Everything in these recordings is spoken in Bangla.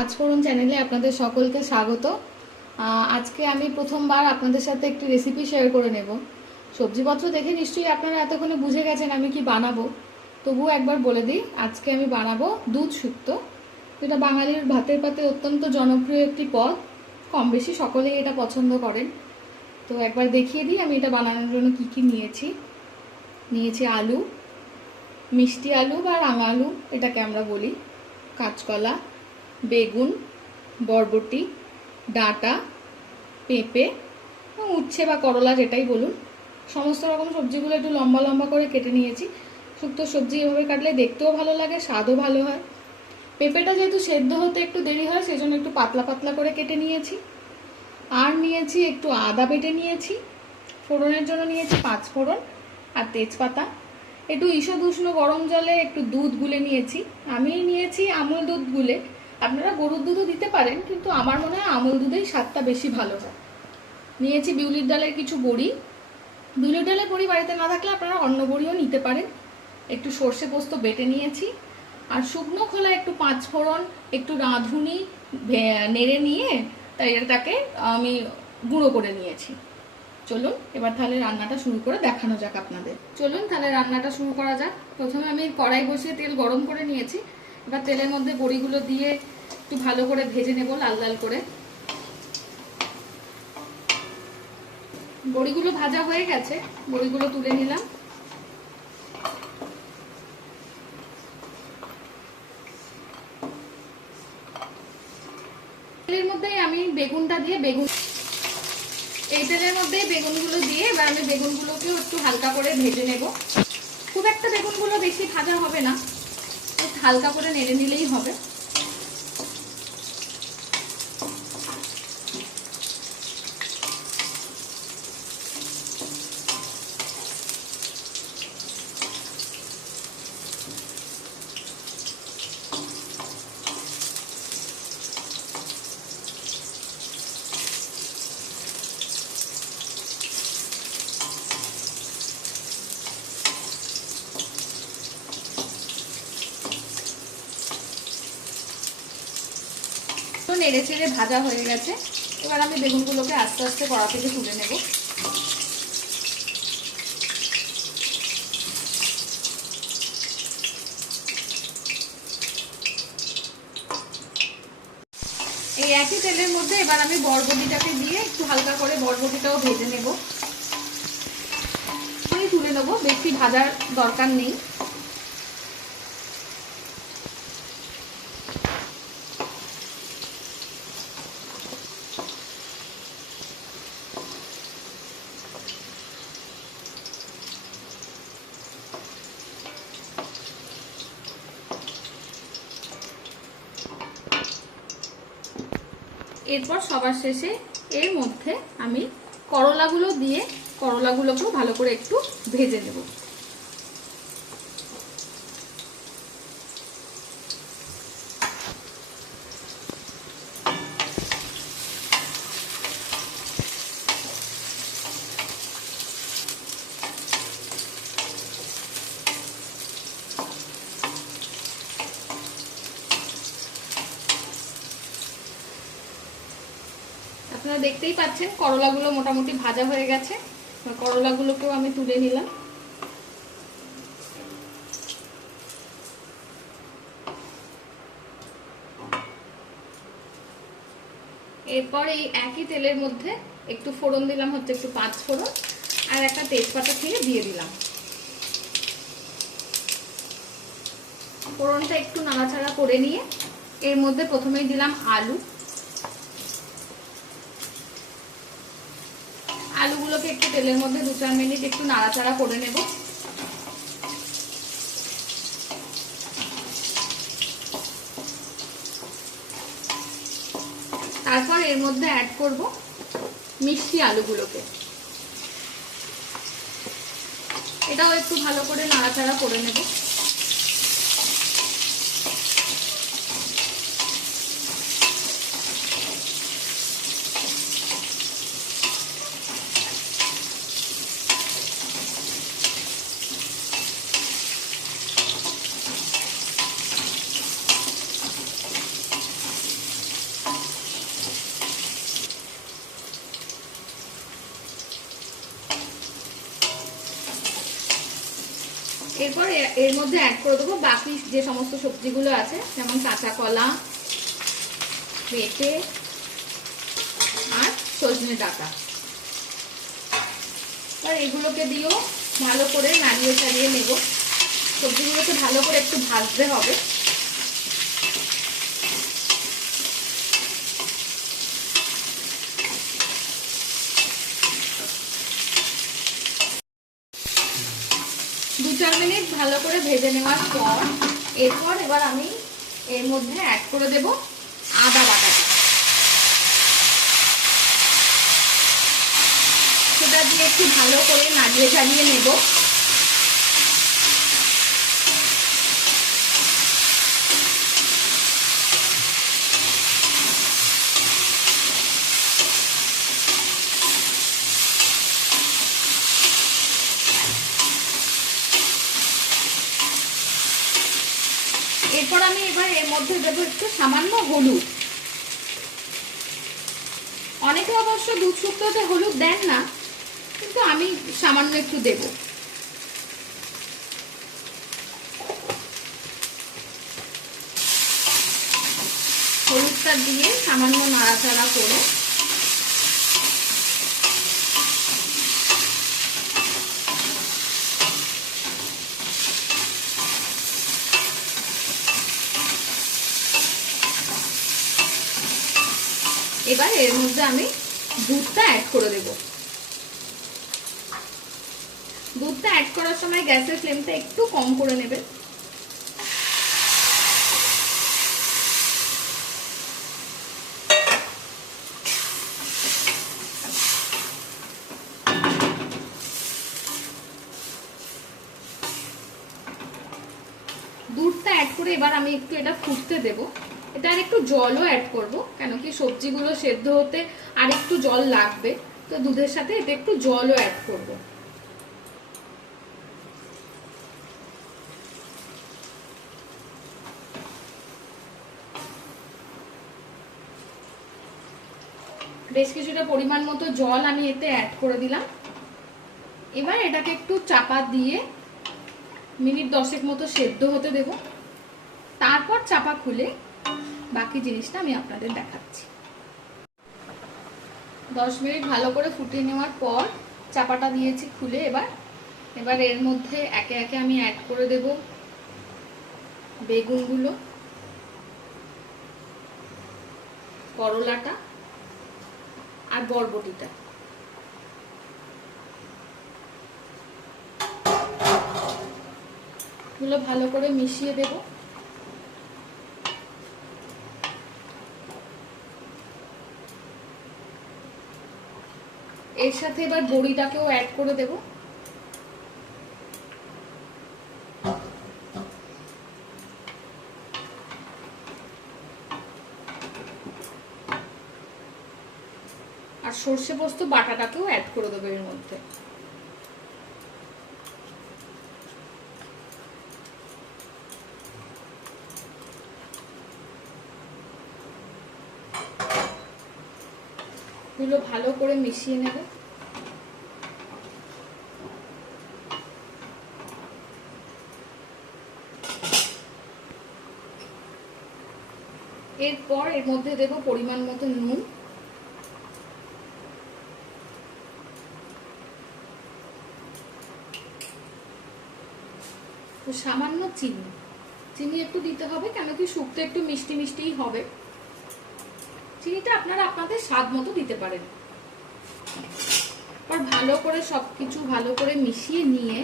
পাঁচফোড়ন চ্যানেলে আপনাদের সকলকে স্বাগত। আজকে আমি প্রথমবার আপনাদের সাথে একটি রেসিপি শেয়ার করে নেব। সবজিপত্র দেখে নিশ্চয়ই আপনারা এতক্ষণে বুঝে গেছেন আমি কি বানাবো, তবুও একবার বলে দিই। আজকে আমি বানাবো দুধ শুক্তো, যেটা বাঙালির ভাতের পাতে অত্যন্ত জনপ্রিয় একটি পদ। কম বেশি সকলেই এটা পছন্দ করেন। তো একবার দেখিয়ে দিই আমি এটা বানানোর জন্য কি কি নিয়েছি আলু, মিষ্টি আলু বা রাঙা আলু এটাকে আমরা বলি, কাঁচকলা, বেগুন, বরবটি, ডাঁটা, পেঁপে, উচ্ছে বা করলা যেটাই বলুন। সমস্ত রকম সবজিগুলো একটু লম্বা লম্বা করে কেটে নিয়েছি। শুক্তো সবজি এভাবে কাটলে দেখতেও ভালো লাগে, স্বাদও ভালো হয়। পেঁপেটা যেহেতু সেদ্ধ হতে একটু দেরি হয়, সেই জন্য একটু পাতলা পাতলা করে কেটে নিয়েছি। আর নিয়েছি একটু আদা বেটে নিয়েছি। ফোড়নের জন্য নিয়েছি পাঁচফোড়ন আর তেজপাতা। একটু ঈষৎ উষ্ণ গরম জলে একটু দুধ গুলে নিয়েছি। আমি নিয়েছি আমুল দুধ গুলে, আপনারা গরুর দুধও দিতে পারেন, কিন্তু আমার মনে হয় আমুল দুধেই স্বাদটা বেশি ভালো হয়। নিয়েছি বিউলির ডালের কিছু বড়ি। বিউলির ডালের বড়ি বাড়িতে না থাকলে আপনারা অন্য বড়িও নিতে পারেন। একটু সর্ষে পোস্ত বেটে নিয়েছি। আর শুকনো খোলা একটু পাঁচফোড়ন, একটু রাঁধুনি নেড়ে নিয়ে এটাকে আমি গুঁড়ো করে নিয়েছি। চলুন এবার তাহলে রান্নাটা শুরু করে দেখানো যাক আপনাদের। চলুন তাহলে রান্নাটা শুরু করা যাক। প্রথমে আমি কড়াই বসিয়ে তেল গরম করে নিয়েছি। এবার তেলের মধ্যে বড়িগুলো দিয়ে একটু ভালো করে ভেজে নেব, লাল লাল করে। বড়িগুলো ভাজা হয়ে গেছে, বড়িগুলো তুলে নিলাম। তেলের মধ্যেই আমি বেগুনটা দিয়ে এই তেলের মধ্যেই বেগুনগুলো দিয়ে এবার আমি বেগুনগুলোকেও একটু হালকা করে ভেজে নেব। খুব একটা বেগুনগুলো বেশি ভাজা হবে না, হালকা করে নেড়ে নিলেই হবে। নেড়ে চেড়ে ভাজা হয়ে গেছে। এবার আমি বেগুনগুলোকে আস্তে আস্তে কড়া থেকে তুলে নেব। এই একই তেলের মধ্যে এবার আমি বরবটিটাকে দিয়ে একটু হালকা করে বরবটিটাও ভেজে নেব। আমি তুলে নেবো, বেশি ভাজার দরকার নেই। এরপর সবার শেষে এর মধ্যে আমি করলাগুলো দিয়ে করলাগুলোকেও ভালো করে একটু ভেজে নেব। আপনারা দেখতেই পাচ্ছেন করলাগুলো মোটামুটি ভাজা হয়ে গেছে। করলাগুলোকেও আমি তুলে নিলাম। এরপর এই একই তেলের মধ্যে একটু ফোড়ন দিলাম, হচ্ছে একটু পাঁচফোড়ন আর একটা তেজপাতা দিয়ে দিলাম। ফোড়নটা একটু নাড়াচাড়া করে নিয়ে এর মধ্যে প্রথমেই দিলাম আলু। আলুগুলোকে একটু তেলের মধ্যে 2-4 মিনিট একটু নাড়াচাড়া করে নেব। তারপর এর মধ্যে অ্যাড করব মিষ্টি আলুগুলোকে। এটাও একটু ভালো করে নাড়াচাড়া করে নেব। এরপর এর মধ্যে অ্যাড করে দেবো বাকি যে সমস্ত সবজিগুলো আছে, যেমন কাঁচা কলা, পেঁপে আর সজনে ডাঁটা। আর এগুলোকে দিয়েও ভালো করে নাড়িয়ে চাড়িয়ে নেব। সবজিগুলোকে ভালো করে একটু ভাজতে হবে। দু 4 মিনিট ভালো করে ভেজে নেওয়ার পর এবার আমি এর মধ্যে অ্যাড করে দেব আদা বাটাটা। সেটা দিয়ে একটু ভালো করে নাড়িয়ে চাড়িয়ে নেব। এরপর আমি এর মধ্যে দেবো একটু সামান্য হলুদ। অনেকে অবশ্য দুধ শুক্তোতে হলুদ দেন না, কিন্তু আমি সামান্য একটু দেব। হলুদটা দিয়ে সামান্য নাড়াচাড়া করে এবার এর মধ্যে আমি দুধটা অ্যাড করে দেব। দুধটা অ্যাড করার সময় গ্যাসের ফ্লেমটা একটু কম করে নেবে। দুধটা অ্যাড করে এবার আমি একটু এটা ফুটতে দেব। এটা আর একটু জলও অ্যাড করব, কেন কি সবজিগুলো সেদ্ধ হতে আর একটু জল লাগবে, তো দুধের সাথে এটা একটু জলও অ্যাড করব। বেশ কিছুটা পরিমাণ মতো জল আমি এতে অ্যাড করে দিলাম। এবার এটাকে একটু চাপা দিয়ে মিনিট 10 মতো সেদ্ধ হতে দেব। তারপর চাপা খুলে বাকি জিনিসটা আমি আপনাদের দেখাচ্ছি। 10 মিনিট ভালো করে ফুটিয়ে নেওয়ার পর চাপাটা দিয়েছি খুলে। এবার এর মধ্যে একে একে আমি অ্যাড করে দেব বেগুনগুলো, করলাটা আর বরবটিটা। এগুলো ভালো করে মিশিয়ে দেব। এর সাথে এবার বড়িটাকেও অ্যাড করে দেব। আর সর্ষে পোস্ত বাটাটাকেও অ্যাড করে দেবো এর মধ্যে। এগুলো ভালো করে মিশিয়ে নেব। এরপর এর মধ্যে দেব পরিমাণ মতো নুন, সামান্য চিনি। চিনি একটু দিতে হবে, কেন কি শুক্তো একটু মিষ্টি মিষ্টিই হবে। চিনিটা আপনারা আপনাদের স্বাদ মতো দিতে পারেন। আর ভালো করে সবকিছু ভালো করে মিশিয়ে নিয়ে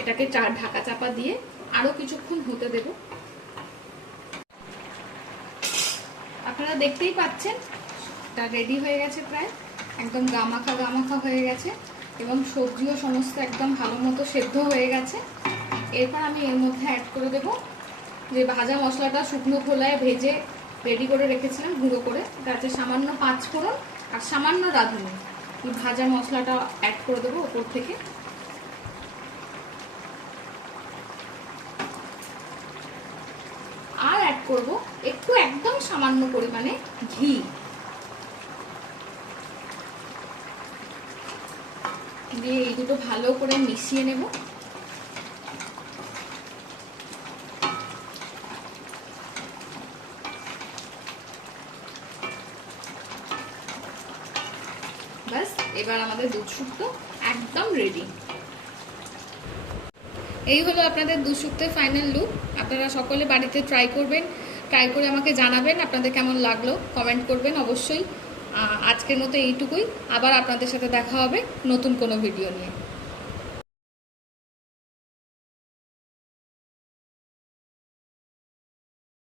এটাকে ঢাকা চাপা দিয়ে আরো কিছুক্ষণ হতে দেব। আপনারা দেখতেই পাচ্ছেন এটা রেডি হয়ে গেছে, প্রায় একদম গামাখা গামাখা হয়ে গেছে এবং সবজিও সমস্ত একদম ভালো মতো সেদ্ধ হয়ে গেছে। এরপর আমি এর মধ্যে অ্যাড করে দেব যে ভাজা মশলাটা শুকনো খোলায় ভেজে রেডি করে রেখেছিলাম গুঁড়ো করে। তাতে সামান্য 5 ফোড়ন আর সামান্য রাঁধুনি, এই ভাজা মশলাটা অ্যাড করে দেবো ওপর থেকে। আর অ্যাড করব একটু একদম সামান্য পরিমাণে ঘি দিয়ে এই দুটো ভালো করে মিশিয়ে নেব। ব্যাস, এবার আমাদের দুধ শুক্তো একদম রেডি। এই হলো আপনাদের দুধ শুক্তোর ফাইনাল লুক। আপনারা সকলে বাড়িতে ট্রাই করবেন, ট্রাই করে আমাকে জানাবেন আপনাদের কেমন লাগলো, কমেন্ট করবেন অবশ্যই। আজকের মতো এইটুকুই, আবার আপনাদের সাথে দেখা হবে নতুন কোনো ভিডিও নিয়ে।